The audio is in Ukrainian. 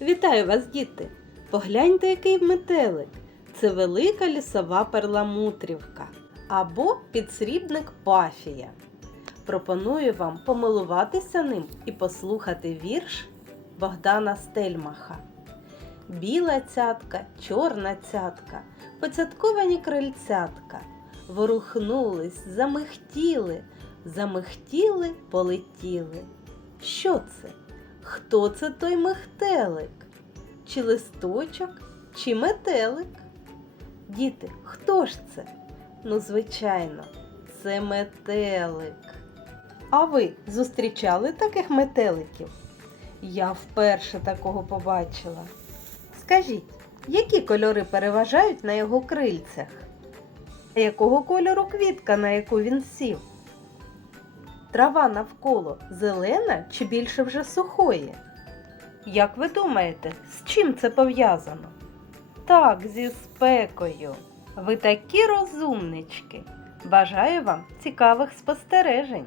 Вітаю вас, діти! Погляньте, який метелик. Це велика лісова перламутрівка або підсрібник пафія. Пропоную вам помилуватися ним і послухати вірш Богдана Стельмаха. Біла цятка, чорна цятка, поцятковані крильцятка. Ворухнулись, замихтіли, замихтіли, полетіли. Що це? Хто це той михтелик? Чи листочок, чи метелик? Діти, хто ж це? Ну, звичайно, це метелик. А ви зустрічали таких метеликів? Я вперше такого побачила. Скажіть, які кольори переважають на його крильцях? А Якого кольору квітка, на яку він сів? Трава навколо зелена чи більше вже сухої? Як ви думаєте, з чим це пов'язано? Так, зі спекою. Ви такі розумнички. Бажаю вам цікавих спостережень.